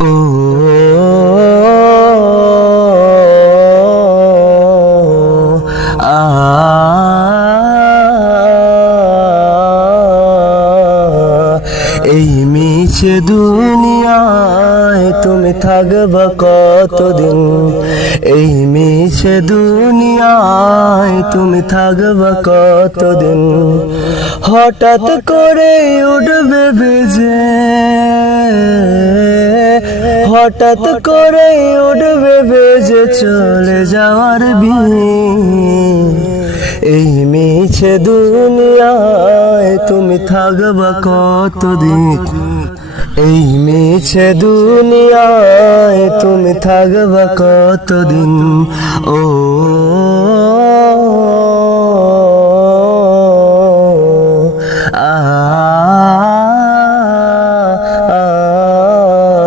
ও আ এই মিছে দুনিয়ায় তুমি থাকবা কতদিন, এই মিছে দুনিয়ায় তুমি থাকবা কতদিন। হঠাৎ করে উঠবে ভেজে, হঠাৎ করে উঠবে ভেজে চলে যাওয়ার বিন। এই মিছে দুনিয়ায় তুমি থাকবা কতদিন, এই মিছে দুনিয়ায় তুমি থাকবা কতদিন। ও